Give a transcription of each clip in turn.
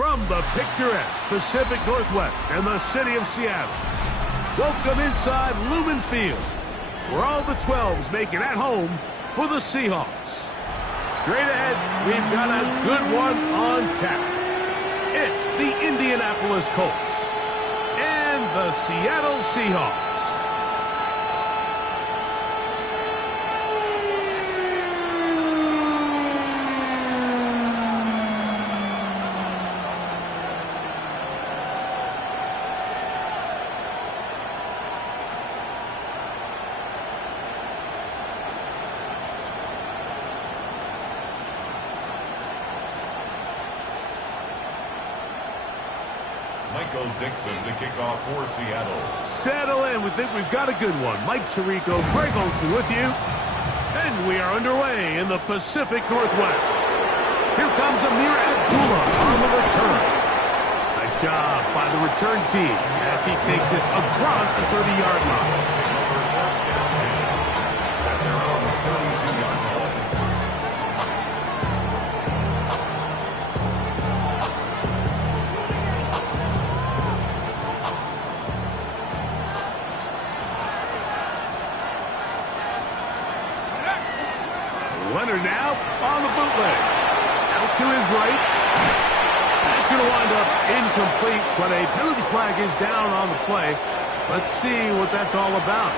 From the picturesque Pacific Northwest and the city of Seattle, welcome inside Lumen Field, where all the 12s make it at home for the Seahawks. Straight ahead, we've got a good one on tap. It's the Indianapolis Colts and the Seattle Seahawks. Dixon to kick off for Seattle. Settle in. We think we've got a good one. Mike Tirico, Greg Olsen with you. And we are underway in the Pacific Northwest. Here comes Amir Abdullah on the return. Nice job by the return team as he takes it across the 30-yard line. Leonard now on the bootleg. Out to his right. It's going to wind up incomplete, but a penalty flag is down on the play. Let's see what that's all about.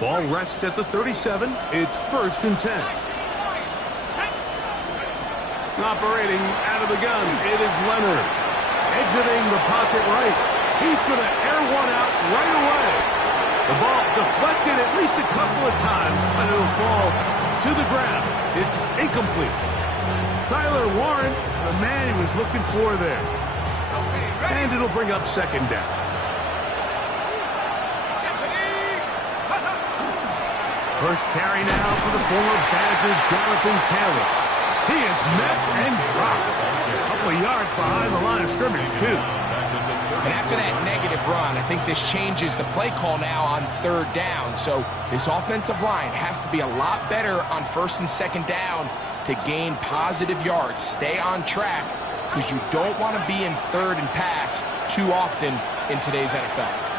Ball rests at the 37. It's 1st and 10. Operating out of the gun, it is Leonard. Exiting the pocket right. He's going to air one out right away. The ball deflected at least a couple of times, but it'll fall to the ground. It's incomplete. Tyler Warren, the man he was looking for there. And it'll bring up 2nd down. First carry now for the former Badger, Jonathan Taylor. He is met and dropped. A couple of yards behind the line of scrimmage, too. And after that negative run, I think this changes the play call now on 3rd down. So this offensive line has to be a lot better on 1st and 2nd down to gain positive yards. Stay on track because you don't want to be in 3rd and pass too often in today's NFL.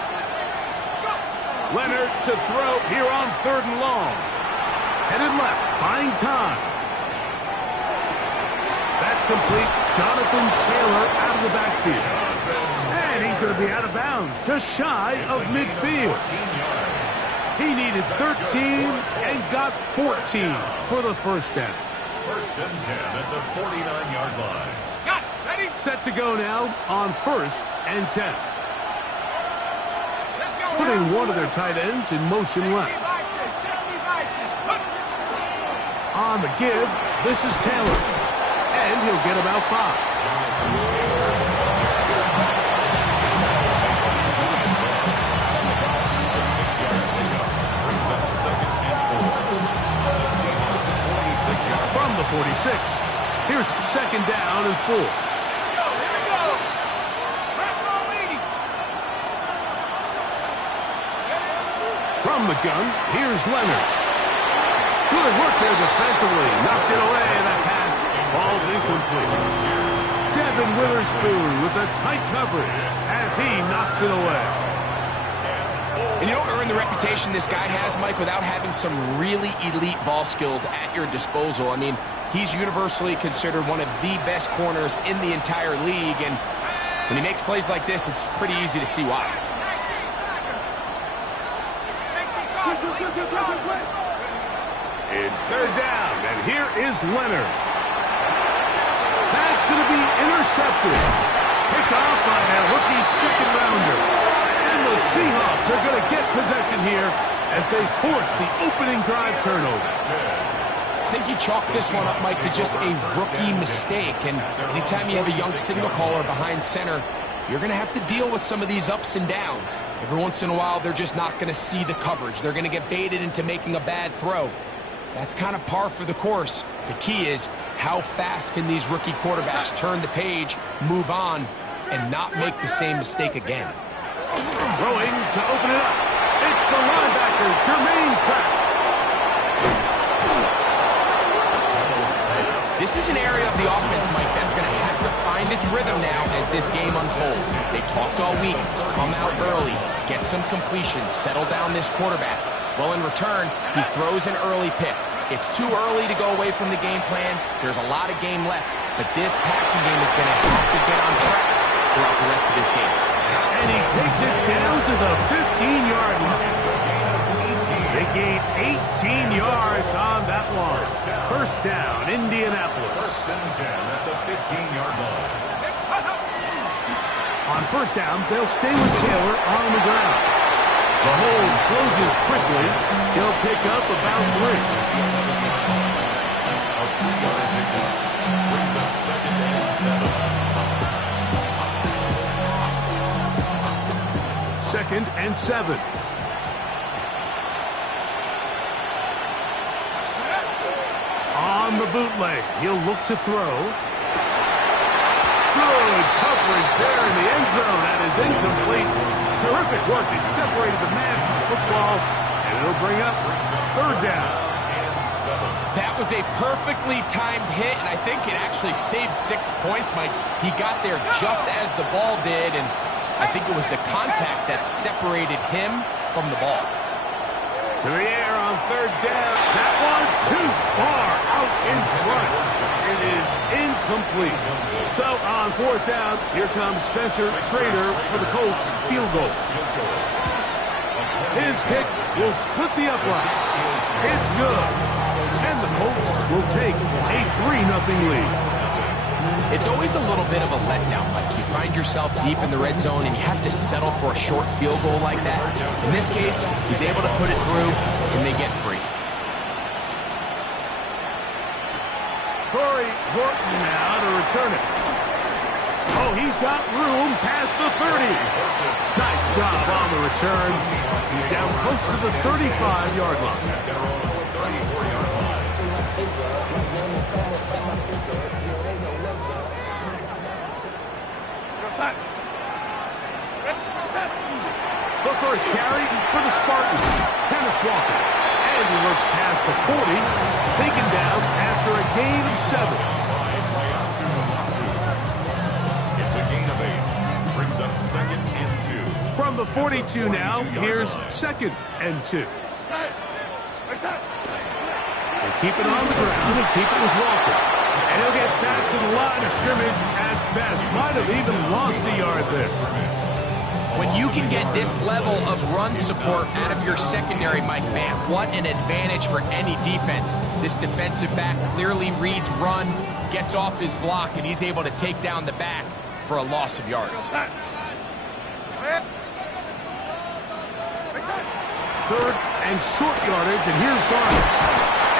Leonard to throw here on 3rd and long. Headed left, buying time. That's complete. Jonathan Taylor out of the backfield. And he's going to be out of bounds, just shy of midfield. He needed 13 and got 14 for the 1st down. 1st and 10 at the 49-yard line. Ready? Set to go now on 1st and 10. Putting one of their tight ends in motion left. On the give, this is Taylor. And he'll get about 5. From the 46, here's 2nd down and 4. From the gun, here's Leonard. Good work there defensively. Knocked it away, and that pass falls incomplete. Devin Witherspoon with the tight coverage as he knocks it away. And you don't earn the reputation this guy has, Mike, without having some really elite ball skills at your disposal. I mean, he's universally considered one of the best corners in the entire league, and when he makes plays like this, it's pretty easy to see why. It's 3rd down, and here is Leonard. That's going to be intercepted. Picked off by that rookie 2nd-rounder. And the Seahawks are going to get possession here as they force the opening drive turnover. I think you chalk this one up, Mike, to just a rookie mistake. And anytime you have a young signal caller behind center, you're going to have to deal with some of these ups and downs. Every once in a while, they're just not going to see the coverage. They're going to get baited into making a bad throw. That's kind of par for the course. The key is how fast can these rookie quarterbacks turn the page, move on, and not make the same mistake again. Throwing to open it up. It's the linebacker, Jermaine Pratt. This is an area of the offense, Mike, that's going to have to find its rhythm now as this game unfolds. They talked all week, come out early, get some completions, settle down this quarterback. Well, in return, he throws an early pick. It's too early to go away from the game plan. There's a lot of game left, but this passing game is going to have to get on track throughout the rest of this game. And he takes it down to the 15-yard line. They gain 18 yards on that one. First down, Indianapolis. First and 10 at the 15-yard line. On first down, they'll stay with Taylor on the ground. The hold closes quickly. He'll pick up about 3. A 3-yard pickup brings up second and 7. Second and 7. On the bootleg, he'll look to throw. Good coverage there in the end zone. That is incomplete. Terrific work. He separated the man from the football, and it'll bring up third down. That was a perfectly timed hit, and I think it actually saved 6 points, Mike. He got there just as the ball did, and I think it was the contact that separated him from the ball. To the air on third down. That one too far out in front. It is incomplete. So on fourth down, here comes Spencer Schrader for the Colts field goal. His kick will split the uprights. It's good. And the Colts will take a 3-0 lead. It's always a little bit of a letdown, Mike. You find yourself deep in the red zone and you have to settle for a short field goal like that. In this case, he's able to put it through and they get 3. Corey Horton now to return it. Oh, he's got room past the 30. Nice job on the return. He's down close to the 35-yard line. The first carry for the Spartans, Kenneth Walker. And he looks past the 40, taken down after a gain of 7. It's a gain of 8. Brings up second and 2. From the 42 now, here's second and 2. They keep it on the ground and keep it with Walker. And he'll get back to the line of scrimmage at best. Might have even lost a yard there. When you can get this level of run support out of your secondary, Mike, man, what an advantage for any defense. This defensive back clearly reads run, gets off his block, and he's able to take down the back for a loss of yards. Third and short yardage, and here's Garner.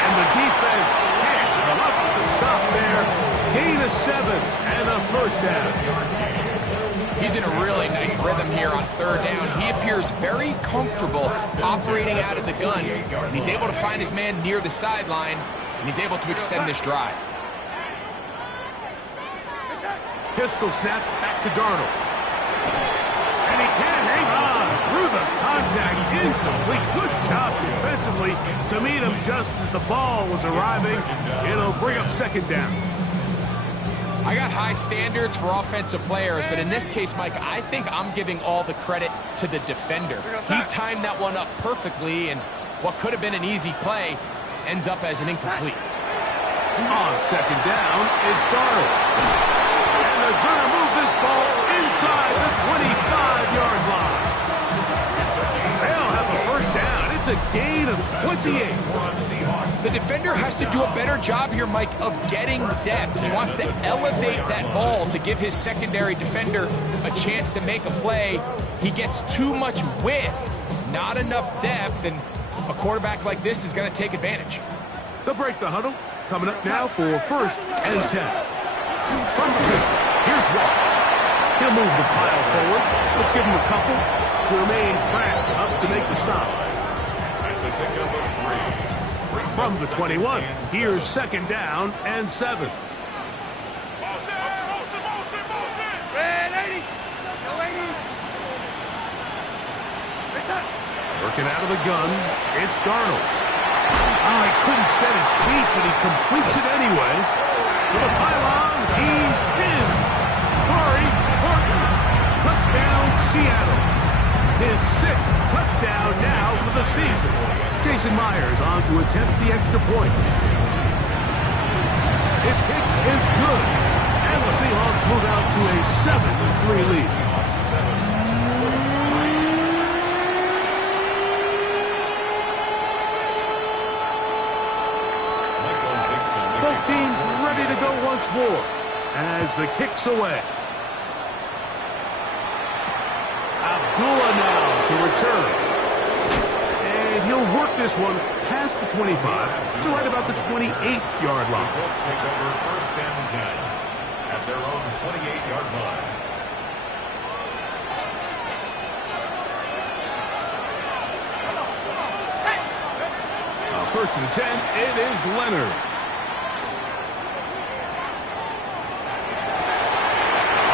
And the defense can't come up with a stop there. Gain of 7 and a first down. He's in a really nice rhythm here on third down. He appears very comfortable operating out of the gun. And he's able to find his man near the sideline, and he's able to extend this drive. Pistol snap back to Darnold. And he can't hang on through the contact. Incomplete. Good job defensively to meet him just as the ball was arriving. It'll bring up second down. I got high standards for offensive players, but in this case, Mike, I think I'm giving all the credit to the defender. He timed that one up perfectly, and what could have been an easy play ends up as an incomplete. On second down, it's Darnold. And they're going to move this ball inside the 25-yard line. They'll have a first down. It's a gain of 28. The defender has to do a better job here, Mike, of getting depth. He wants to elevate that ball to give his secondary defender a chance to make a play. He gets too much width, not enough depth, and a quarterback like this is going to take advantage. They'll break the huddle. Coming up now for first and 10. From the pistol, here's Walker. He'll move the pile forward. Let's give him a couple. Jermaine Pratt up to make the stop. That's a pickup of 3. Brings from the 21. Here's 2nd down and 7. Working out of the gun, it's Darnold. Oh, he couldn't set his feet, but he completes it anyway. To the pylon, he's in. Corey Horton, touchdown Seattle. His 6th touchdown now for the season. Jason Myers on to attempt the extra point. His kick is good. And the Seahawks move out to a 7-3 lead. Both teams ready to go once more as the kick's away. Abdullah now to return. And he'll work this one past the 25 to right about the 28-yard line. The Colts take over 1st and 10 at their own 28-yard line. First and 10, it is Leonard.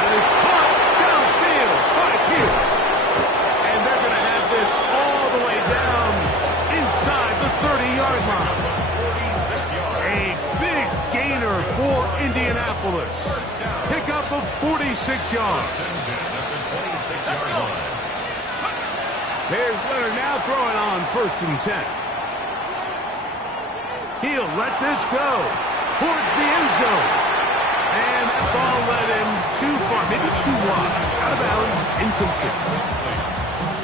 And it's caught downfield by Pierce. And they're going to have this all the way down inside the 30-yard line. 46 yards. A big gainer for Indianapolis. Pickup of 46 yards. At the 26-yard line. There's Leonard now throwing on 1st and 10. He'll let this go towards the end zone. And that ball led him too far, maybe too wide. Out of bounds, incomplete.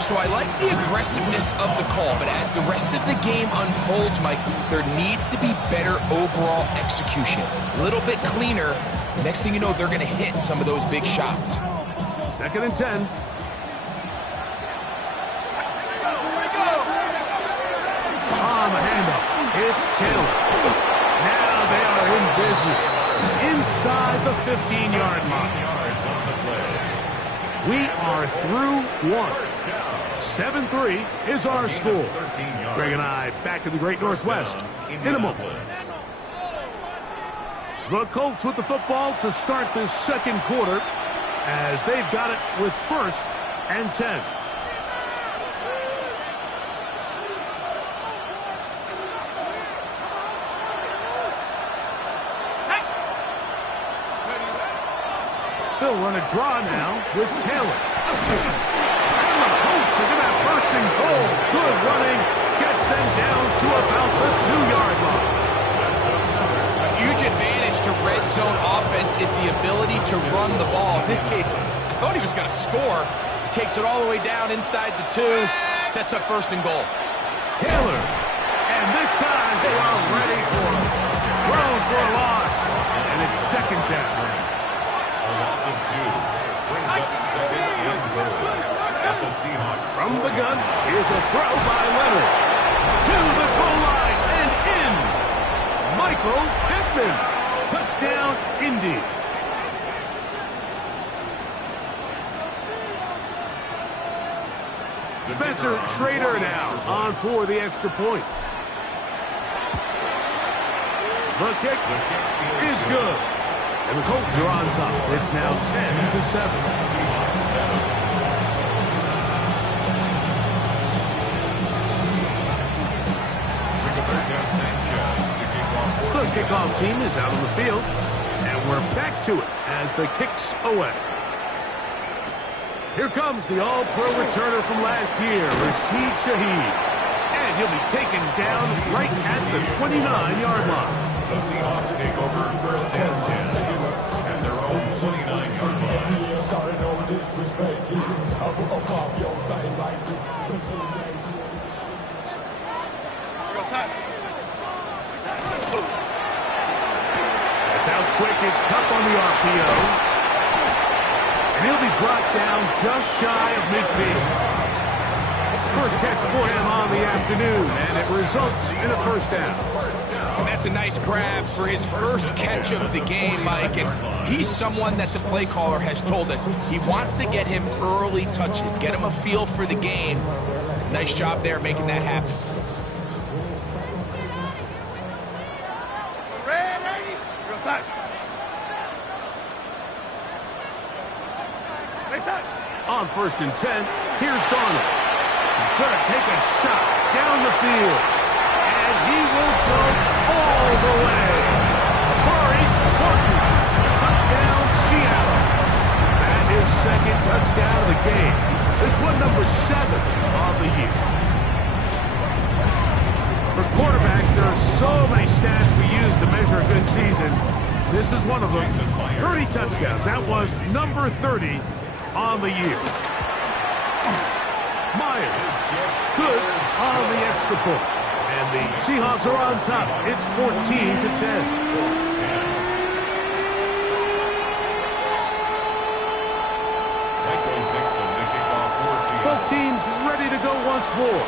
So I like the aggressiveness of the call, but as the rest of the game unfolds, Mike, there needs to be better overall execution. A little bit cleaner. Next thing you know, they're going to hit some of those big shots. 2nd and 10. On the handoff. It's Taylor. Now they are in business. Inside the 15-yard line. Yards on the play. We are through one. 7-3 is our score. Greg and I back in the Great Northwest in a moment. The Colts with the football to start this 2nd quarter as they've got it with 1st and 10. They'll run a draw now with Taylor. And the Colts are going to have 1st and goal. Good running. Gets them down to about the 2-yard line. A huge advantage to red zone offense is the ability to run the ball. In this case, I thought he was going to score. He takes it all the way down inside the 2. Sets up 1st and goal. Taylor. And this time they are ready for him. Thrown for a loss. And it's 2nd down. A loss of 2 brings up 2nd and goal at the Seahawks. From the gun, here's a throw by Leonard. To the goal line and in. Michael Pittman. Touchdown, Indy. Spencer Schrader now on for the extra point. The kick is good. And the Colts are on top. It's now 10-7. Seahawks 7. The kickoff team is out on the field. And we're back to it as the kick's away. Here comes the all-pro returner from last year, Rashid Shaheed. And he'll be taken down right at the 29-yard line. The Seahawks take over 1st and 10 at their own 29-yard line. That's out quick. It's Cup on the RPO. And he'll be brought down just shy of midfield. First catch for him on the afternoon, and it results in a 1st down. And that's a nice grab for his first catch of the game, Mike. And he's someone that the play caller has told us he wants to get him early touches, get him a feel for the game. Nice job there making that happen. On 1st and 10, here's Darnold. He's going to take a shot down the field. And he will go all the way. Corey Horton, touchdown Seattle. And his second touchdown of the game. This one number 7 of the year. For quarterbacks, there are so many stats we use to measure a good season. This is one of them. 30 touchdowns. That was number 30 on the year. Myers, good on the extra point. And the Seahawks are on top. It's 14-10. Both teams ready to go once more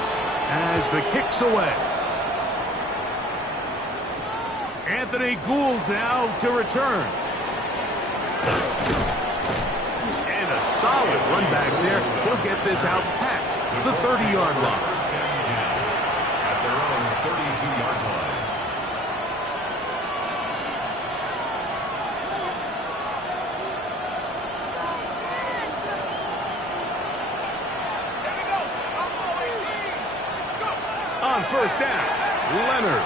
as the kick's away. Anthony Gould now to return. And a solid run back there. He'll get this out past the 30-yard line. At their own 32-yard line. On 1st down, Leonard.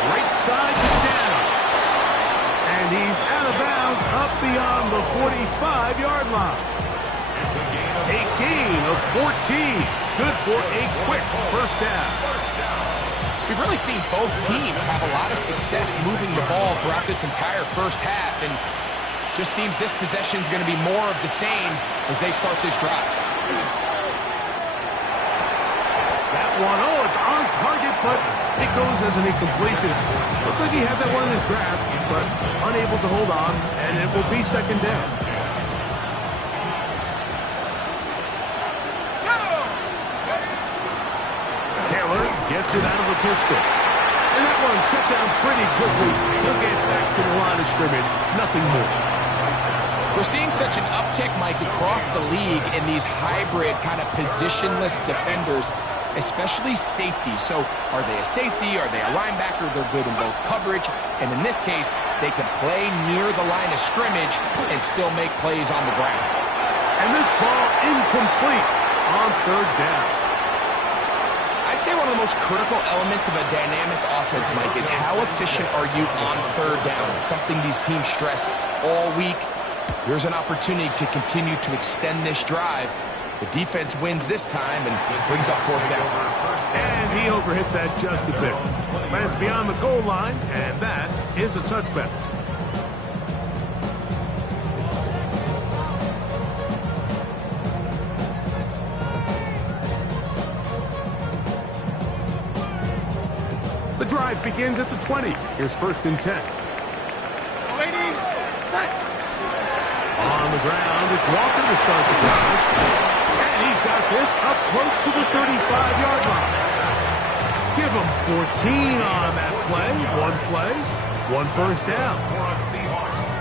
Right side is down. And he's out of bounds up beyond the 45-yard line. It's a gain of 14. Good for a quick first down. We've really seen both teams have a lot of success moving the ball throughout this entire first half. And just seems this possession is going to be more of the same as they start this drive. That one, oh, it's on target, but it goes as an incompletion. Looked like he had that one in his grasp, but unable to hold on, and it will be 2nd down. Taylor gets it out of the pistol. And that one shut down pretty quickly. He'll get back to the line of scrimmage. Nothing more. We're seeing such an uptick, Mike, across the league in these hybrid kind of positionless defenders, especially safety. So are they a safety? Are they a linebacker? They're good in both coverage. And in this case, they can play near the line of scrimmage and still make plays on the ground. And this ball incomplete on 3rd down. I'd say one of the most critical elements of a dynamic offense, Mike, is how efficient are you on 3rd down? It's something these teams stress all week. Here's an opportunity to continue to extend this drive. The defense wins this time and brings up 4th down. And he overhit that just a bit. Lands beyond the goal line, and that is a touchback. The drive begins at the 20. Here's 1st and 10. On the ground, it's Walker to start the drive. And he's got this up close to the 35-yard line. Give him 14 on that play, 1 first down.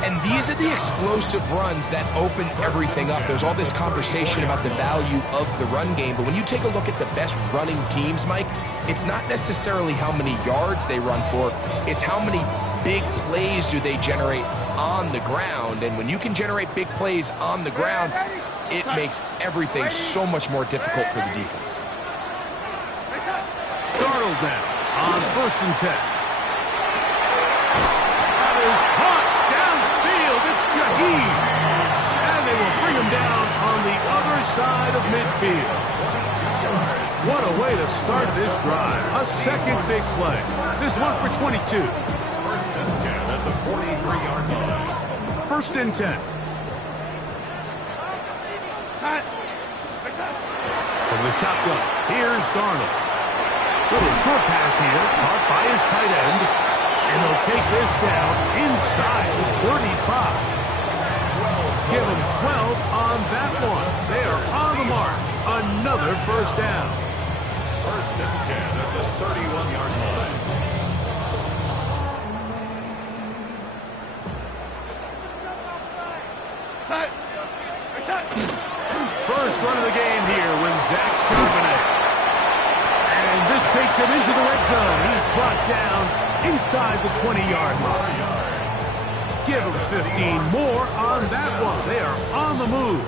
And these are the explosive runs that open everything up. There's all this conversation about the value of the run game, but when you take a look at the best running teams, Mike, it's not necessarily how many yards they run for, it's how many big plays do they generate on the ground. And when you can generate big plays on the ground, it makes everything so much more difficult for the defense. Darnold now on 1st and 10. That is caught downfield. It's Shaheed. And they will bring him down on the other side of midfield. What a way to start this drive. A second big play. This one for 22. 1st and 10 at the 43-yard line. 1st and 10. From the shotgun, here's Darnold. Little short pass here, caught by his tight end. And they'll take this down inside the 35. Give them 12 on that one. They are on the mark. Another first down. 1st and 10 at the 31-yard line. First run of the game here with Zach Charbonnet. And this takes him into the red zone. He's brought down inside the 20-yard line. Give them 15 more on that one. They are on the move.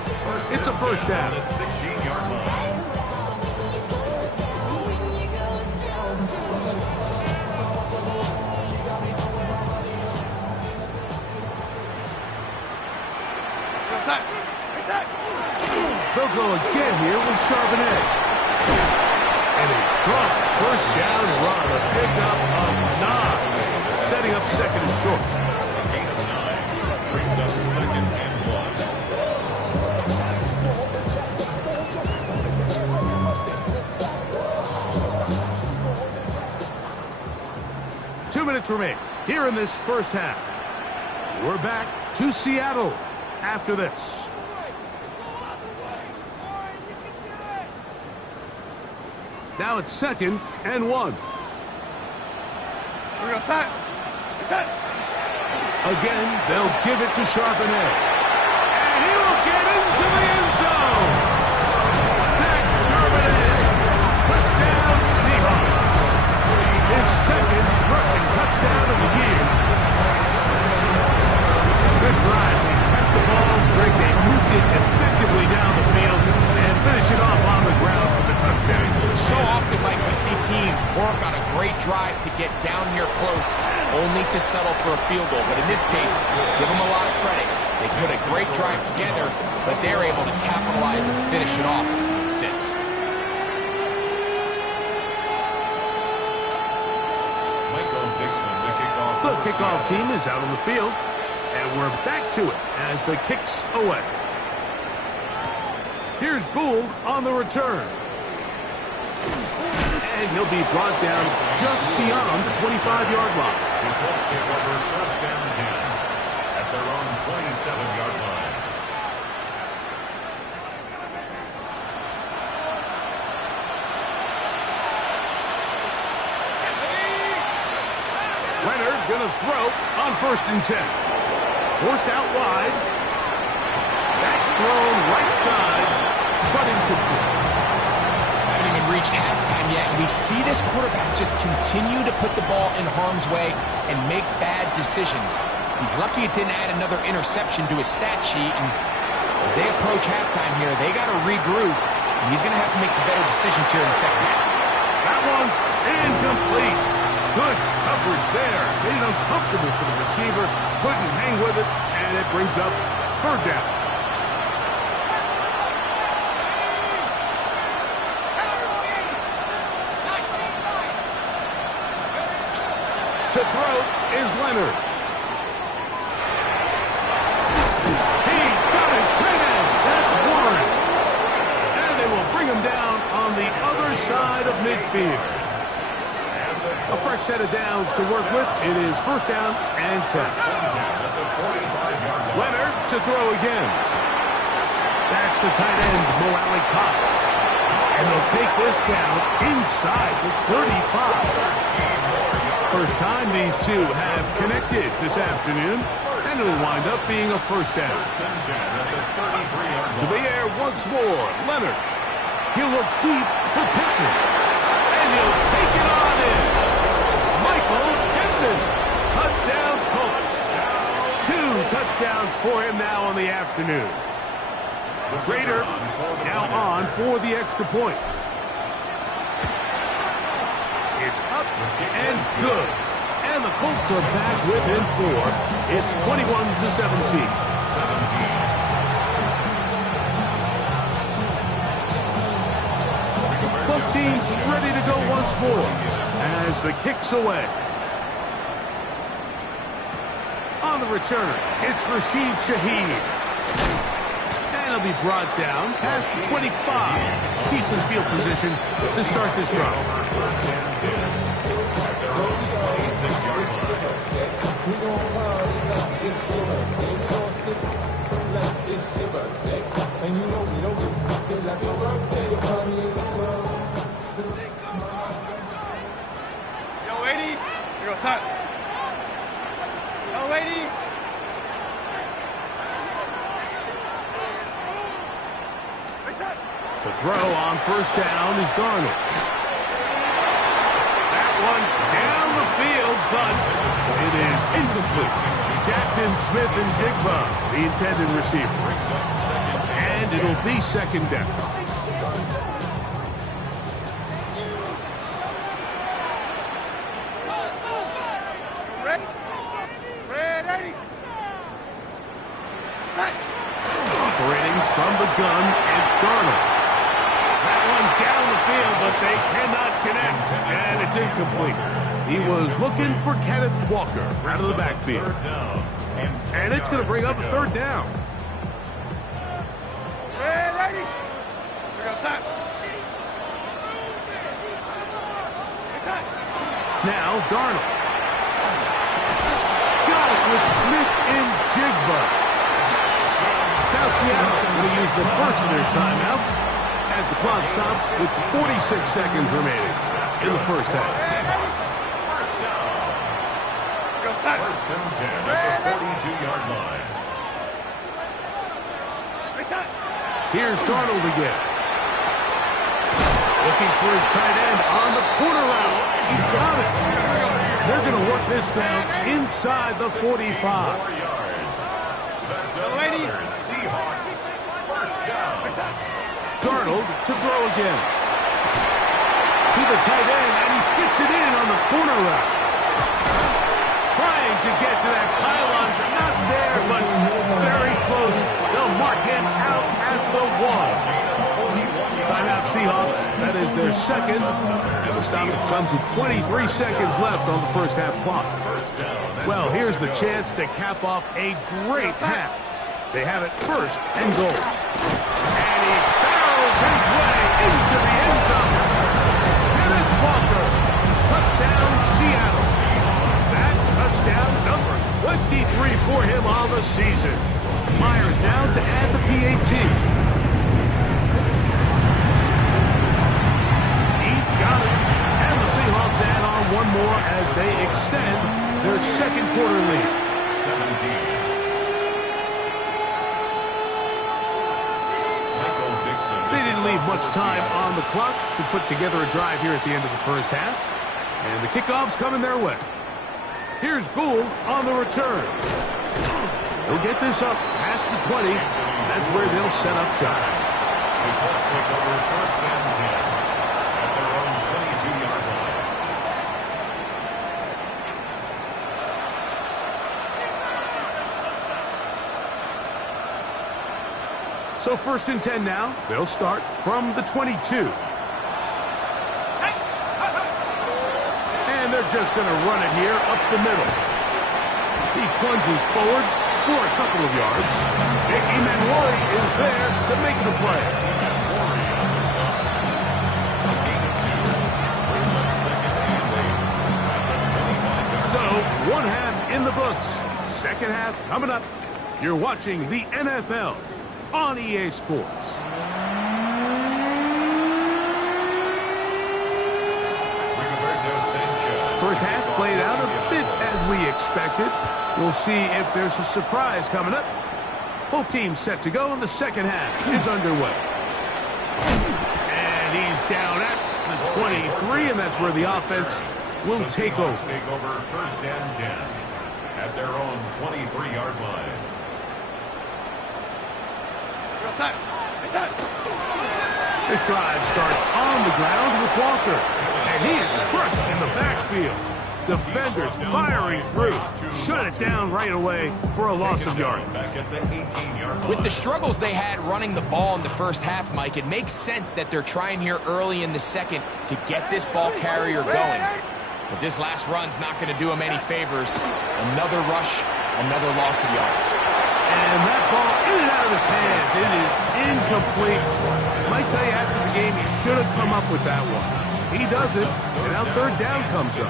It's a first down. The 16-yard line. They'll go again here with Charbonnet. And a strong first down run. A pickup of 9. Setting up second and short. A gain of 9. Brings up second and 1. 2 minutes remain here in this first half. We're back to Seattle after this. Now it's second and 1. Again, they'll give it to Charbonnet. And he will get into the end zone. Zach Charbonnet. Touchdown Seahawks. His second rushing touchdown of the year. Good drive. They kept the ball. Greg, they moved it effectively down the field and finish it off on the ground for the touchdown. So often, Mike, we see teams work on a great drive to get down here close, only to settle for a field goal. But in this case, give them a lot of credit. They put a great drive together, but they're able to capitalize and finish it off with 6. Michael Dixon, the kickoff. The kickoff team is out on the field, and we're back to it as the kick's away. Here's Gould on the return. And he'll be brought down just beyond the 25-yard line. The Colts take over first down 10 at their own 27-yard line. Leonard gonna throw on first and 10. Forced out wide. That's thrown right side, but incomplete. Haven't even reached halftime yet, and we see this quarterback just continue to put the ball in harm's way and make bad decisions. He's lucky it didn't add another interception to his stat sheet, and as they approach halftime here, they got to regroup, and he's going to have to make the better decisions here in the second half. That one's incomplete. Good coverage there. Made it uncomfortable for the receiver. Couldn't hang with it, and it brings up third down. To throw is Leonard. He's got his tight end. That's Warren. And they will bring him down on the other side of midfield. A fresh set of downs to work with. It is first down and 10. Leonard to throw again. That's the tight end, Mo Alley-Cox. And they'll take this down inside the 35. First time these two have connected this afternoon, and it'll wind up being a first down. To the air once more, Leonard. He'll look deep for Pittman, and he'll take it on in. Michael Pittman, touchdown Colts. 2 touchdowns for him now on the afternoon. Prater now on for the extra point. It's up and good. And the Colts are back within 4. It's 21-17. Both teams ready to go once more as the kick's away. On the return, it's Rashid Shaheed. And he'll be brought down past the 25. Keeps his field position to start this drive. Yo, lady. Here goes son. Yo, lady. To throw on first down is Darnold. That one down the field, but it is incomplete. Jackson Jackson Smith-Njigba, the intended receiver. Brings up second down. And it'll be second down. Operating from the gun, it's Darnold. That one down the field, but they cannot connect, and it's incomplete. He was looking for Kenneth Walker out of the backfield. Third down. And it's going to bring up a third down. Now Darnold. Got it with Smith-Njigba. Now Seattle will use the first of their timeouts as the clock stops with 46 seconds remaining in the first half. First down 10 at the 42-yard line. Here's Darnold again. Looking for his tight end on the corner route. He's got it. They're going to work this down inside the 45. 4 yards. That's another Seahawks. First down. Darnold to throw again. To the tight end, and he fits it in on the corner route. Trying to get to that pylon. Not there, but very close. They'll mark him out at the 1. Timeout Seahawks. That is their second. And the stoppage comes with 23 seconds left on the first half clock. Well, here's the chance to cap off a great half. They have it first and goal. And he barrels his way into the end zone. Kenneth Walker. Touchdown Seattle. That touchdown number 23 for him on the season. Myers now to add the PAT. Got it. And the Seahawks add on one more as they extend their second quarter lead. 17. They didn't leave much time on the clock to put together a drive here at the end of the first half. And the kickoff's coming their way. Here's Gould on the return. They'll get this up past the 20. And that's where they'll set up shop. The Colts take over first and 10. So first and 10 now. They'll start from the 22. And they're just going to run it here up the middle. He plunges forward for a couple of yards. Mickey Manwari is there to make the play. So one half in the books. Second half coming up. You're watching the NFL on EA Sports. First half played out a bit as we expected. We'll see if there's a surprise coming up. Both teams set to go, and the second half is underway. And he's down at the 23, and that's where the offense will take over. Take over first and 10 at their own 23-yard line. This drive starts on the ground with Walker, and he is crushed in the backfield. Defenders firing through. Shut it down right away for a loss of yardage. With the struggles they had running the ball in the first half, Mike, it makes sense that they're trying here early in the second to get this ball carrier going. But this last run's not going to do him any favors. Another rush, another loss of yards. And that ball in and out of his hands. It is incomplete. I might tell you after the game, he should have come up with that one. He does it, and now third down comes up.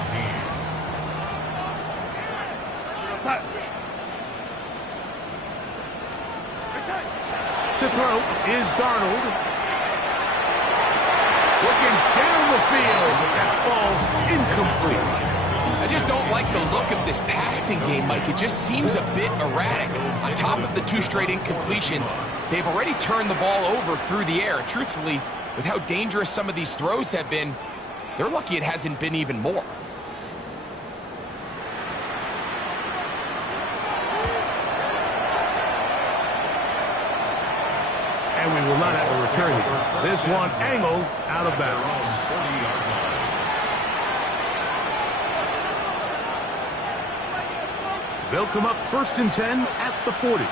To throw is Darnold. Looking down the field, but that ball's incomplete. I just don't like the look of this passing game, Mike. It just seems a bit erratic. On top of the two straight incompletions, they've already turned the ball over through the air. Truthfully, with how dangerous some of these throws have been, they're lucky it hasn't been even more. return here. This one angled out of bounds. 40-yard line. They'll come up 1st and 10 at the 40.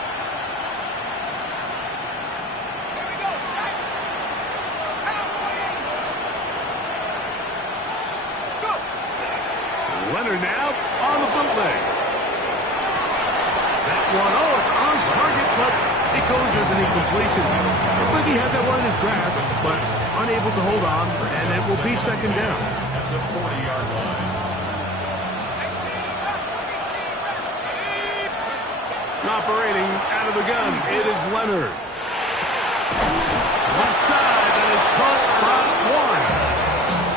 Leonard now on the bootleg. That one, oh, it's on target, but it goes as an incompletion. Looked like he had that one in his grasp, but unable to hold on, and it will be 2nd down. At the 40-yard line. Operating out of the gun, it is Leonard. Left side, that is caught by one.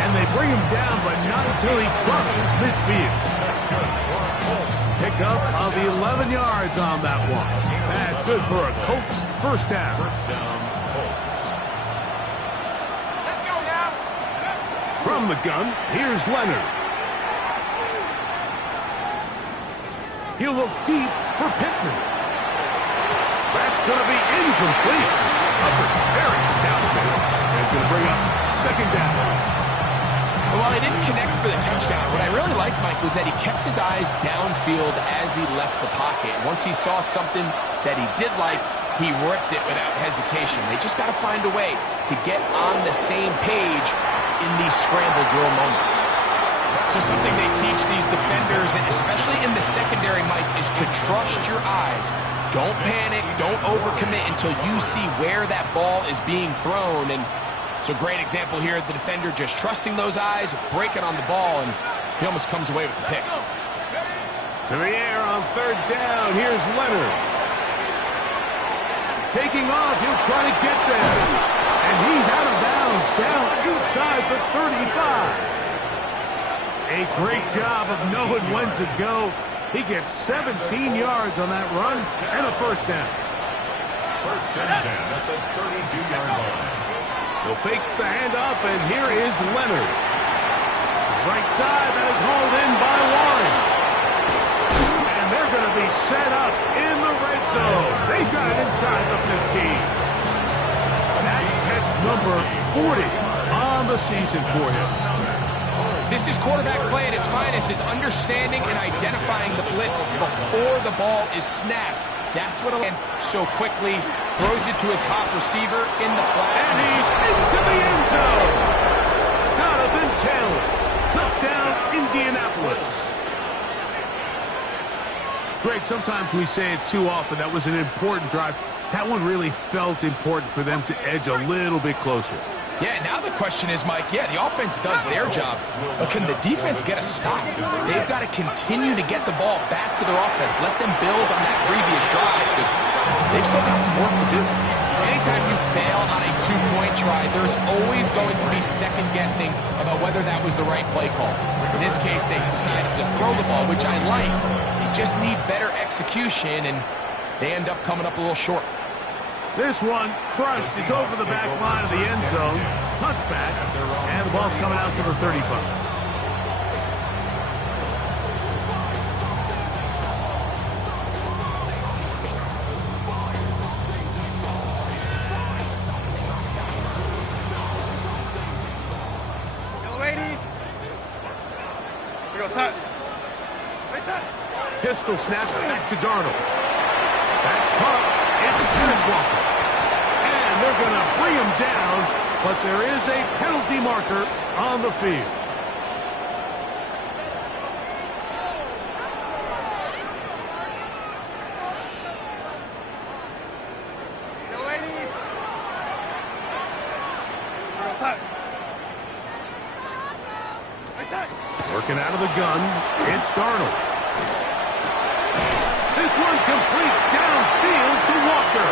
And they bring him down, but not until he crosses midfield. That's good for Colts. Pickup of 11 yards on that one. That's good for a Colts first down. First down, Colts. Let's go now. From the gun, here's Leonard. He'll look deep for Pittman. That's going to be incomplete. Coverage very stout there. He's going to bring up 2nd down. Well, he didn't connect for the touchdown. What I really liked, Mike, was that he kept his eyes downfield as he left the pocket. Once he saw something that he did like, he ripped it without hesitation. They just got to find a way to get on the same page in these scramble drill moments. So something they teach these defenders, and especially in the secondary, Mike, is to trust your eyes. Don't panic, don't overcommit until you see where that ball is being thrown. And so great example here, the defender just trusting those eyes, breaking on the ball, and he almost comes away with the pick. To the air on 3rd down, here's Leonard. Taking off, he'll try to get there. And he's out of bounds, down inside the 35. A great job of knowing when to go. He gets 17 yards on that run and a first down. 1st and 10 at the 32-yard line. He'll fake the handoff, and here is Leonard. Right side, that is hauled in by Warren. And they're going to be set up in the red zone. They've got it inside the 15. That gets number 40 on the season for him. This is quarterback play at its finest, is understanding and identifying the blitz before the ball is snapped. That's what Atlanta so quickly throws it to his hot receiver in the flat. And he's into the end zone. Jonathan Taylor. Touchdown, Indianapolis. Greg, sometimes we say it too often. That was an important drive. That one really felt important for them to edge a little bit closer. Yeah, now the question is, Mike, yeah, the offense does their job, but can the defense get a stop? They've got to continue to get the ball back to their offense. Let them build on that previous drive, because they've still got some work to do. Anytime you fail on a two-point try, there's always going to be second-guessing about whether that was the right play call. In this case, they decided to throw the ball, which I like. They just need better execution, and they end up coming up a little short. This one crushed. It's over the back line of the end zone. Touchback. And the ball's coming out to the 35. Yo, lady. We go, son. Pistol snap back to Darnold. That's caught. It's Kenneth Walker. And they're going to bring him down, but there is a penalty marker on the field. Yo, lady. We go, son. Working out of the gun, it's Darnold. This one complete downfield to Walker.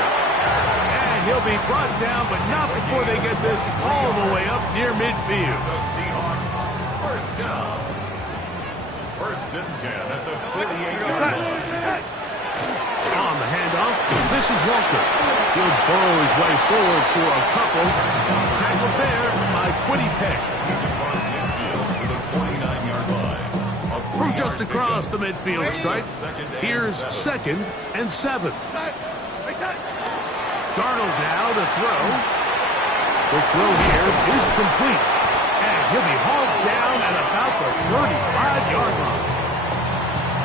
And he'll be brought down, but not before they get this all the way up near midfield. The Seahawks, first down. 1st and 10 at the 48-yard line. On the handoff, this is Walker. He'll burrow his way forward for a couple. Tackled there by Quiddy Peck. He's across midfield to the 49-yard line. From just across the midfield stripe, here's 2nd and 7. Darnold now to throw. Quick throw here is complete. And he'll be hauled down at about the 35-yard line.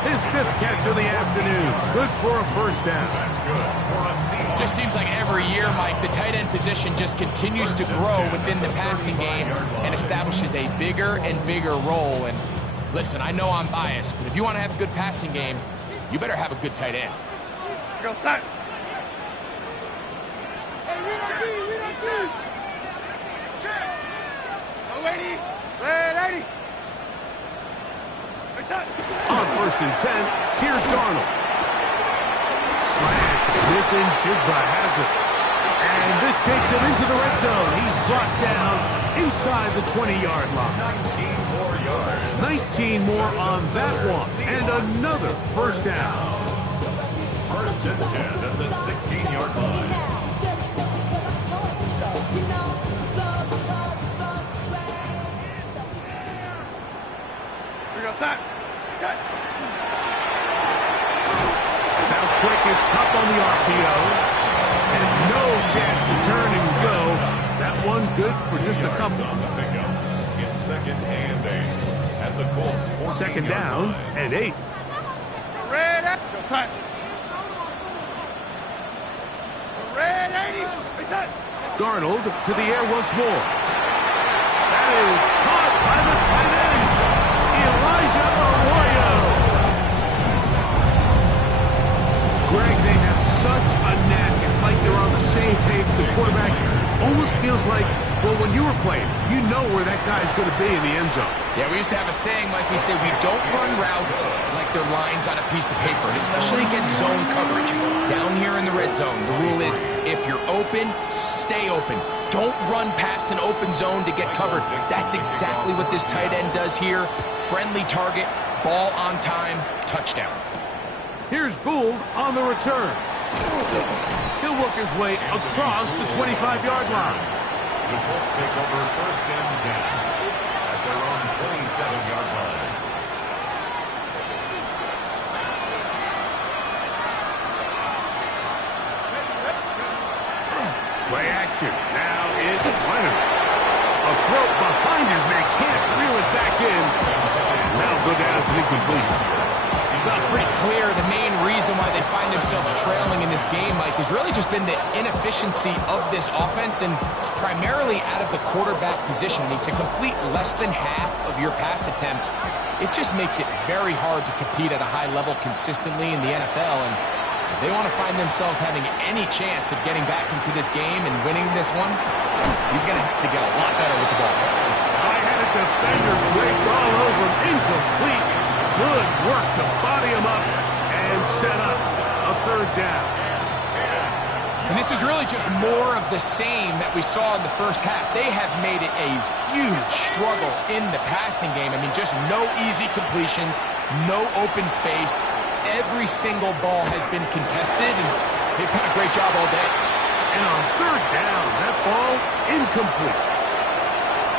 His 5th catch of the afternoon. Good for a first down. That's good for a Seahawks. Just seems like every year, Mike, the tight end position just continues to grow within the passing game and establishes a bigger and bigger role. And listen, I know I'm biased, but if you want to have a good passing game, you better have a good tight end. Go, set. On 1st and 10, here's Darnold. Slant, Smith Jigba has it. And this takes him into the red zone. He's brought down inside the 20-yard line. 19 more yards. 19 more on that one. And another first down. 1st and 10 at the 16-yard line. We go, set. Set. That's how quick it's Cup on the RPO. And no chance to turn and go. That one good for just a couple. On the pickup. It's 2nd and 8 at the Colts 14-yard Second down line. and 8. Red. Go, set. Red 80. Set. Darnold to the air once more. That is caught by the tight end, Elijah Arroyo. Greg, they have such a knack. It's like they're on the same page. The quarterback almost feels like, well, when you were playing, you know where that guy's going to be in the end zone. Yeah, we used to have a saying, like we say, we don't run routes like they're lines on a piece of paper, and especially against zone coverage. Down here in the red zone, the rule is if you're open, stay open. Don't run past an open zone to get covered. That's exactly what this tight end does here. Friendly target, ball on time, touchdown. Here's Gould on the return. He'll work his way across the 25-yard line. The Colts take over 1st and 10 at their own 27-yard line. Play action. Now it's Leonard. A throw behind his man. Can't reel it back in. And that'll go down as an incompletion. Well, it's pretty clear the main reason why they find themselves trailing in this game, Mike, has really just been the inefficiency of this offense and primarily out of the quarterback position. I mean, to complete less than half of your pass attempts, it just makes it very hard to compete at a high level consistently in the NFL. And if they want to find themselves having any chance of getting back into this game and winning this one, he's going to have to get a lot better with the ball. High-headed defender draped all over him. Incomplete. Good work to body him up and set up a 3rd down. And this is really just more of the same that we saw in the first half. They have made it a huge struggle in the passing game. I mean, just no easy completions, no open space. Every single ball has been contested, and they've done a great job all day. And on 3rd down, that ball incomplete.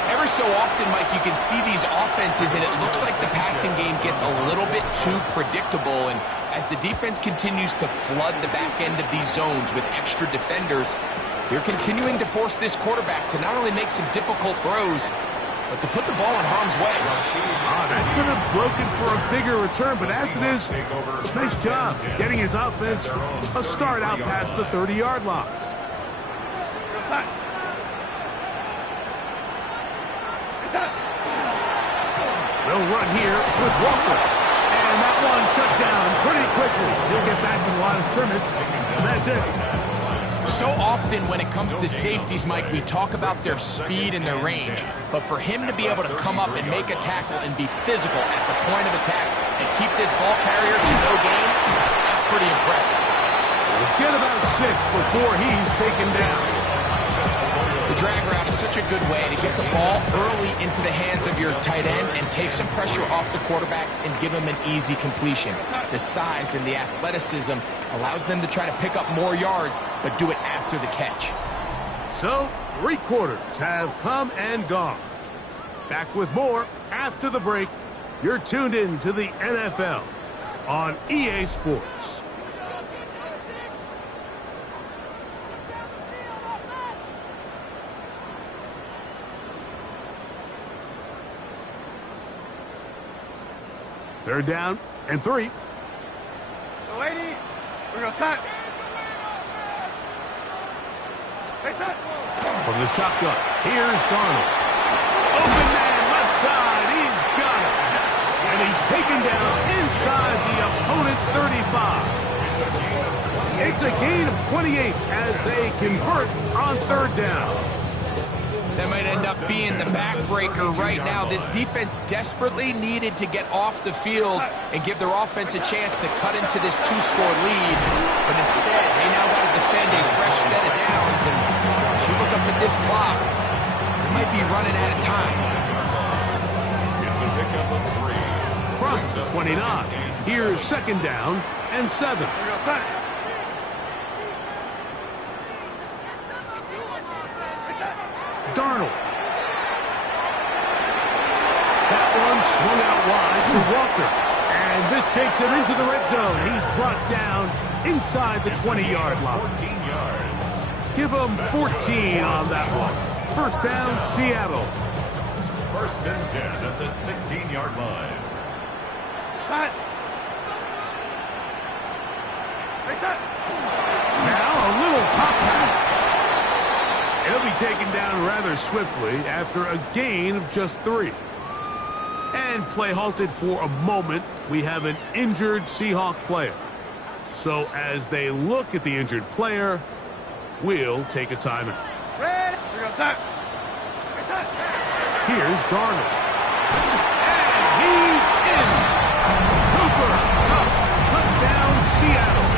Every so often, Mike, you can see these offenses, and it looks like the passing game gets a little bit too predictable. And as the defense continues to flood the back end of these zones with extra defenders, they're continuing to force this quarterback to not only make some difficult throws, but to put the ball in harm's way. That could have broken for a bigger return, but as it is, nice job getting his offense a start out past the 30-yard line. Go, set. They'll run here with Walker. And that one shut down pretty quickly. He'll get back to the line of scrimmage, and that's it. So often when it comes to safeties, Mike, we talk about their speed and their range. But for him to be able to come up and make a tackle and be physical at the point of attack and keep this ball carrier to no gain, that's pretty impressive. We'll get about 6 before he's taken down. The drag route is such a good way to get the ball early into the hands of your tight end and take some pressure off the quarterback and give him an easy completion. The size and the athleticism allows them to try to pick up more yards, but do it after the catch. So, 3 quarters have come and gone. Back with more after the break. You're tuned in to the NFL on EA Sports. Third down and 3. The lady. We're going to set. Hey, set. From the shotgun, here's Darnold. Open man, left side, he's got it. And he's taken down inside the opponent's 35. It's a gain of 28 as they convert on third down. That might end up being the backbreaker right now. This defense desperately needed to get off the field and give their offense a chance to cut into this 2-score lead. But instead, they now got to defend a fresh set of downs. And as you look up at this clock, they might be running out of time. It's a pickup of 3. From 29, here's second down and 7. We're going to set. Darnold. That one swung out wide to Walker. And this takes him into the red zone. He's brought down inside the 20-yard line. 14 yards. Give him 14 on that one. First down, Seattle. First and 10 at the 16-yard line. Set. Hey, set. Now a little pop pass. He'll be taken down rather swiftly after a gain of just 3. And play halted for a moment. We have an injured Seahawk player. So as they look at the injured player, we'll take a timeout. Red. We're going to set. Hey, set. Here's Darnold. And he's in. Cooper Kupp, touchdown Seattle.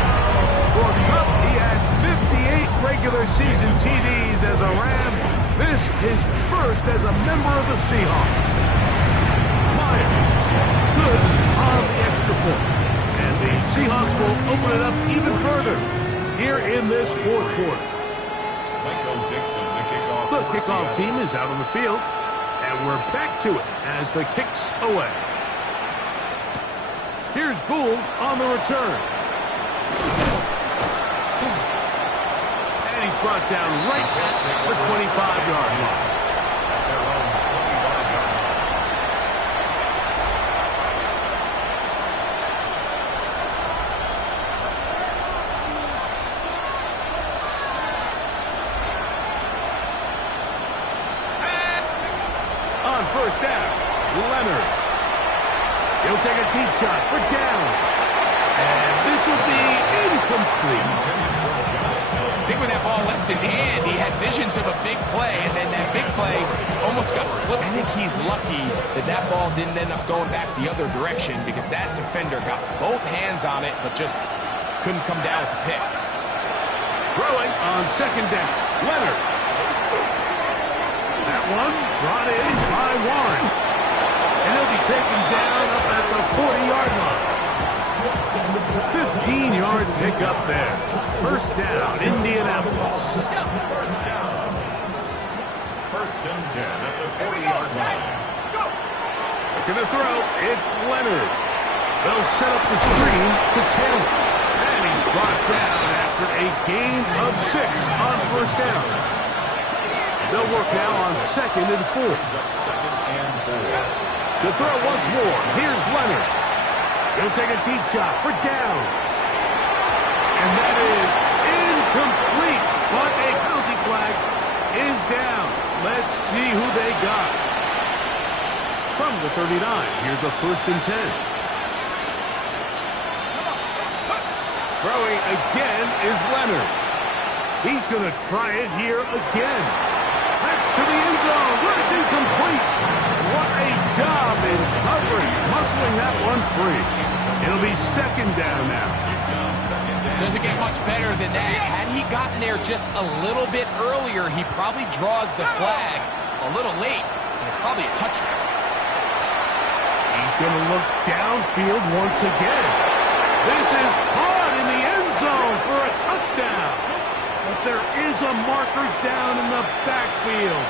For Kupp, he has 58 regular season TDs as a Ram. This is first as a member of the Seahawks. Myers, good on the extra point. And the Seahawks will open it up even further here in this fourth quarter. Michael Dixon, the kickoff. The kickoff team is out on the field, and we're back to it as the kick's away. Here's Gould on the return. And he's brought down right at the 25-yard line. At their own 25-yard line. On first down, Leonard. He'll take a deep shot for down. And this will be incomplete. I think when that ball left his hand, he had visions of a big play, and then that big play almost got flipped. I think he's lucky that that ball didn't end up going back the other direction because that defender got both hands on it, but just couldn't come down with the pick. Throwing on second down, Leonard. That one brought in by Warren. And he'll be taken down up at the 40-yard line. 15-yard pickup there. First down, Indianapolis. First down. First and 10 at the 40-yard line. Looking to throw, it's Leonard. They'll set up the screen to Taylor. And he's brought down after a gain of 6 on first down. They'll work now on second and 4. Second and 4. To throw once more, here's Leonard. He'll take a deep shot for down. And that is incomplete. But a penalty flag is down. Let's see who they got. From the 39, here's a first and 10. Throwing again is Leonard. He's going to try it here again. That's to the end zone, where it's incomplete. What a job in covering, muscling that one free. It'll be second down now. Doesn't get much better than that. Had he gotten there just a little bit earlier, he probably draws the flag a little late, and it's probably a touchdown. He's going to look downfield once again. This is caught in the end zone for a touchdown. But there is a marker down in the backfield,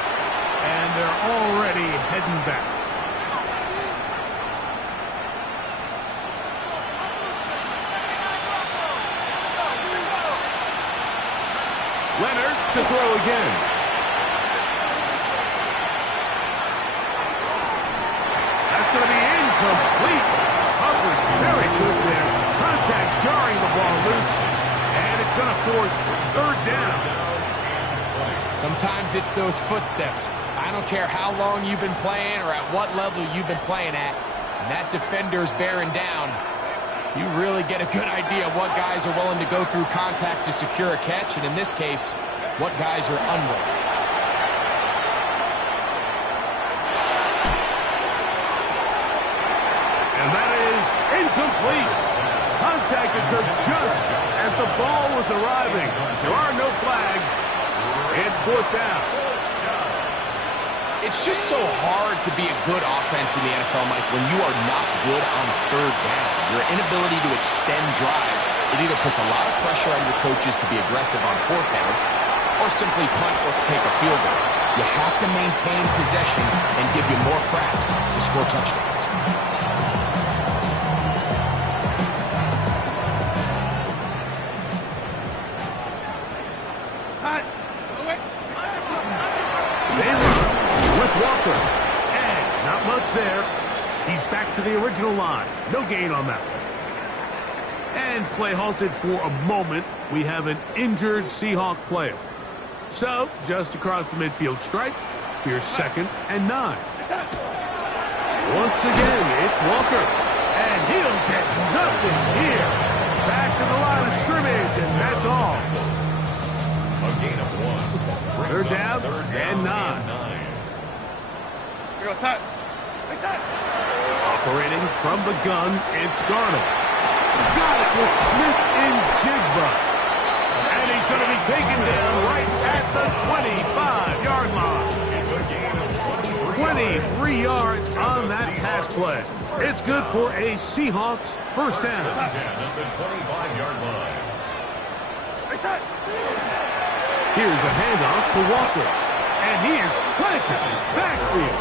and they're already heading back. Leonard to throw again. That's going to be incomplete. loose, and it's going to force third down. Sometimes it's those footsteps. I don't care how long you've been playing or at what level you've been playing at. When that defender's bearing down, you really get a good idea of what guys are willing to go through contact to secure a catch, and in this case, what guys are unwilling. And that is incomplete. Contact occurred just as the ball was arriving. There are no flags. It's fourth down. It's just so hard to be a good offense in the NFL, Mike, when you are not good on third down. Your inability to extend drives, it either puts a lot of pressure on your coaches to be aggressive on fourth down or simply punt or take a field goal. You have to maintain possession and give you more cracks to score touchdowns. Walker, and not much there. He's back to the original line. No gain on that one. And play halted for a moment. We have an injured Seahawk player. So, just across the midfield stripe, here's 2nd and 9. Once again, it's Walker. And he'll get nothing here. Back to the line of scrimmage, and that's all. A gain of 1. Third down and 9. Go side. Operating from the gun, it's Darnold. Got it with Smith and Jigba. And he's going to be taken down right at the 25-yard line. 23 yards on that pass play. It's good for a Seahawks first down. At the 25-yard line. Here's a handoff to Walker. And he is planted in backfield.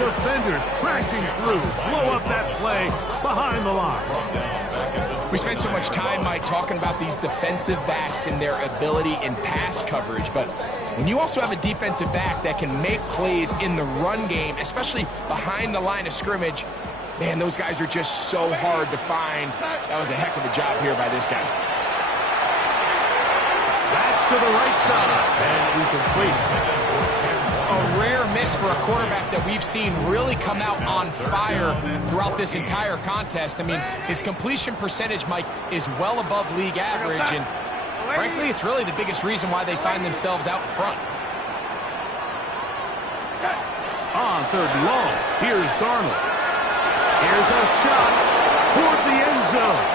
Defenders crashing through. Blow up that play behind the line. We spent so much time, Mike, talking about these defensive backs and their ability in pass coverage. But when you also have a defensive back that can make plays in the run game, especially behind the line of scrimmage, man, those guys are just so hard to find. That was a heck of a job here by this guy. That's to the right side. And incomplete. A rare miss for a quarterback that we've seen really come out on fire throughout this entire contest. I mean, his completion percentage, Mike, is well above league average, and frankly, it's really the biggest reason why they find themselves out in front. On 3rd and long, here's Darnold. Here's a shot toward the end zone.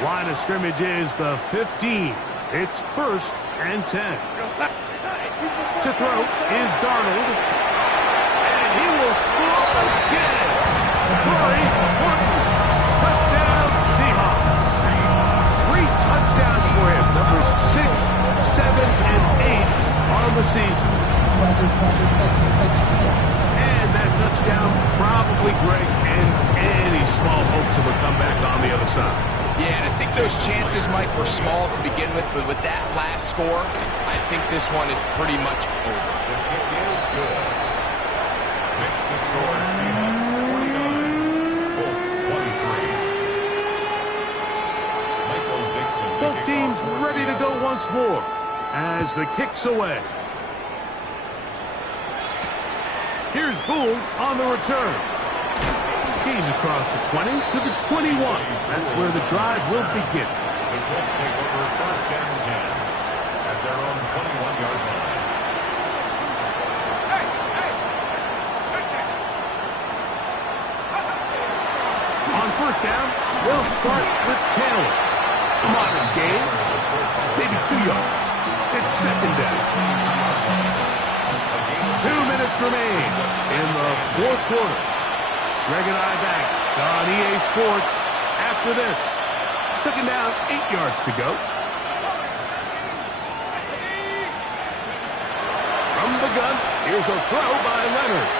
Line of scrimmage is the 15. It's 1st and 10. To throw is Darnold. And he will score again. Torrey Horton. Touchdown Seahawks. 3 touchdowns for him. Numbers 6, 7, and 8 on the season. And that touchdown probably, Greg, ends any small hopes of a comeback on the other side. Yeah, and I think those chances, Mike, were small to begin with, but with that last score, I think this one is pretty much over. The kick is good. Makes the score Seahawks 49, Colts 23. Michael Dixon. Both teams ready to go once more as the kick's away. Here's Gould on the return. He's across the 20 to the 21. That's where the drive will begin. The Colts take over 1st and 10 at their own 21-yard line. On 1st down, they'll start with Taylor. A modest gain, maybe 2 yards. It's 2nd down. 2 minutes remain in the 4th quarter. Greg and I back on EA Sports after this. 2nd down, 8 yards to go. From the gun, here's a throw by Leonard.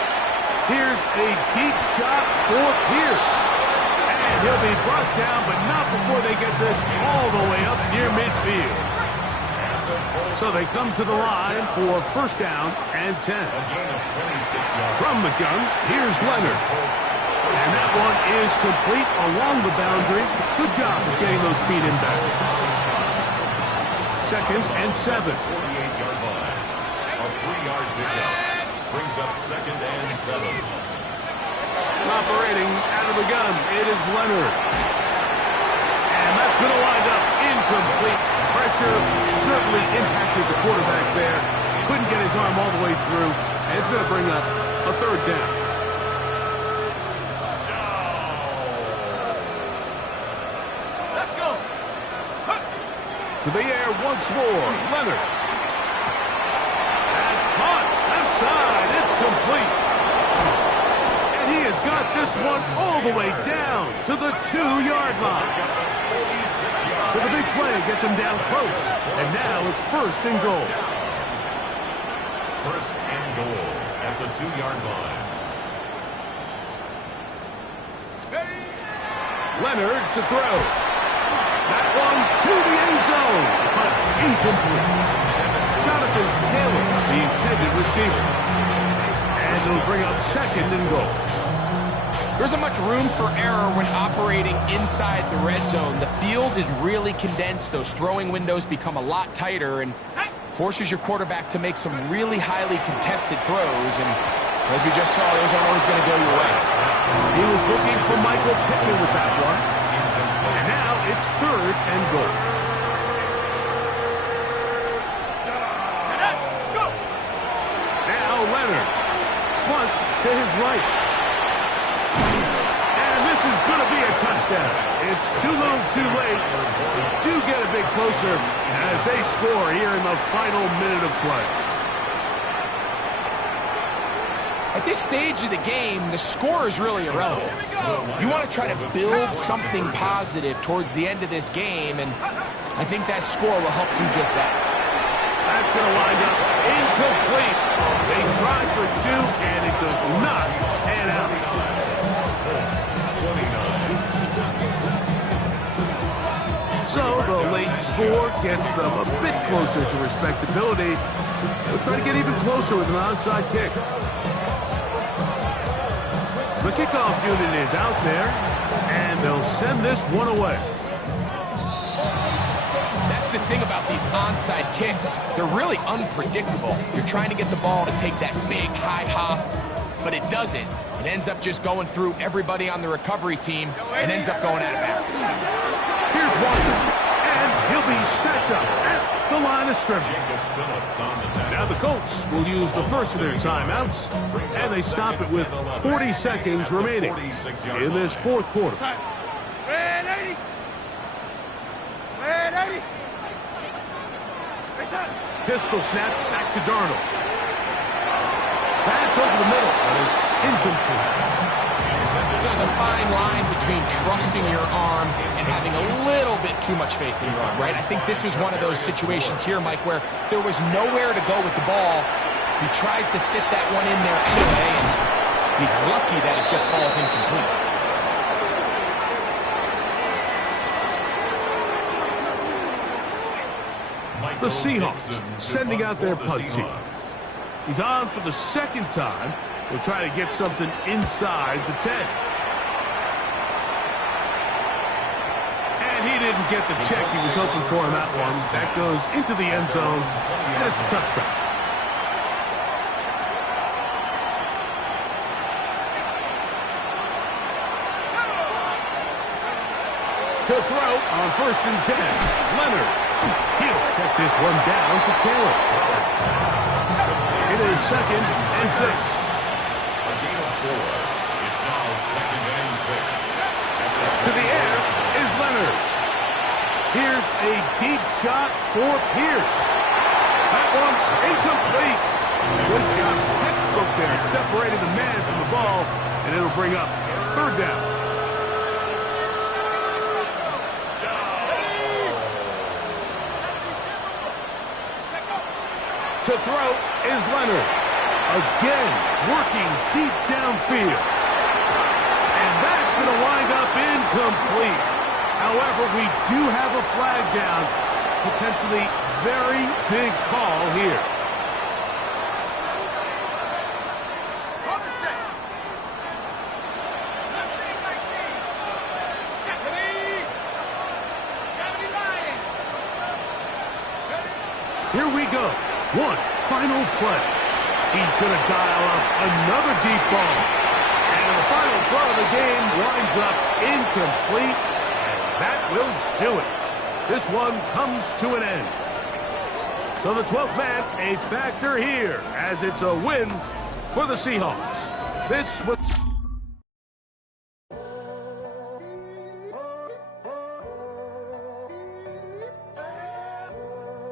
Here's a deep shot for Pierce. And he'll be brought down, but not before they get this all the way up near midfield. So they come to the line for 1st down and 10. A gain of 26 yards. From the gun, here's Leonard. And that one is complete along the boundary. Good job of getting those feet in back. 2nd and 7. 48-yard line. A 3-yard pickup. Brings up 2nd and 7. Operating out of the gun, it is Leonard. And that's going to wind up incomplete. Pressure certainly impacted the quarterback there. Couldn't get his arm all the way through. And it's going to bring up a 3rd down. Let's go. To the air once more, Leonard. That's caught. Left side, it's complete. And he has got this one all the way down to the 2-yard line. So the big play gets him down close. And now it's 1st and goal. 1st and goal at the 2-yard line. Leonard to throw. That one to the end zone, but incomplete. Jonathan Taylor, the intended receiver. And it'll bring up 2nd and goal. There isn't much room for error when operating inside the red zone. The field is really condensed. Those throwing windows become a lot tighter and forces your quarterback to make some really highly contested throws. And as we just saw, those aren't always going to go your way. He was looking for Michael Pittman with that one. And now it's 3rd and goal. Let's go. Now Leonard. Flush to his right. And this is going to be a touchdown. It's too little too late. Do get a bit closer as they score here in the final minute of play. At this stage of the game, the score is really irrelevant. You want to try to build something positive towards the end of this game, and I think that score will help do just that. That's going to wind up incomplete. They tried for 2, and it does not pan out. So the late score gets them a bit closer to respectability. They'll try to get even closer with an onside kick. The kickoff unit is out there, and they'll send this one away. That's the thing about these onside kicks. They're really unpredictable. You're trying to get the ball to take that big high hop, but it doesn't. It ends up just going through everybody on the recovery team and ends up going out of bounds. Here's Walker, and he'll be stacked up at the line of scrimmage. Now the Colts will use the first of their timeouts, and they stop it with 40 seconds remaining in this 4th quarter. Red 80. Red 80. Pistol snap back to Darnold. Pass over the middle, but it's incomplete. There's a fine line between trusting your arm and having a little bit too much faith in your arm, right? I think this is one of those situations here, Mike, where there was nowhere to go with the ball. He tries to fit that one in there anyway, and he's lucky that it just falls incomplete. The Seahawks sending out their punt team. He's on for the 2nd time. He'll try to get something inside the 10. And he didn't get the check he was hoping for in that one. That goes into the end zone, and it's a touchback. To throw on 1st and 10, Leonard. He'll check this one down to Taylor. It is 2nd and 6. A gain of 4. It's now 2nd and 6. To the air is Leonard. Here's a deep shot for Pierce. That one incomplete. Good job, textbook there, separating the man from the ball, and it'll bring up 3rd down. To throw is Leonard. Again, working deep downfield. And that's going to wind up incomplete. However, we do have a flag down. Potentially very big call here. Here we go. One final play. He's going to dial up another deep ball. And the final throw of the game winds up incomplete. And that will do it. This one comes to an end. So the 12th man, a factor here, as it's a win for the Seahawks. This was...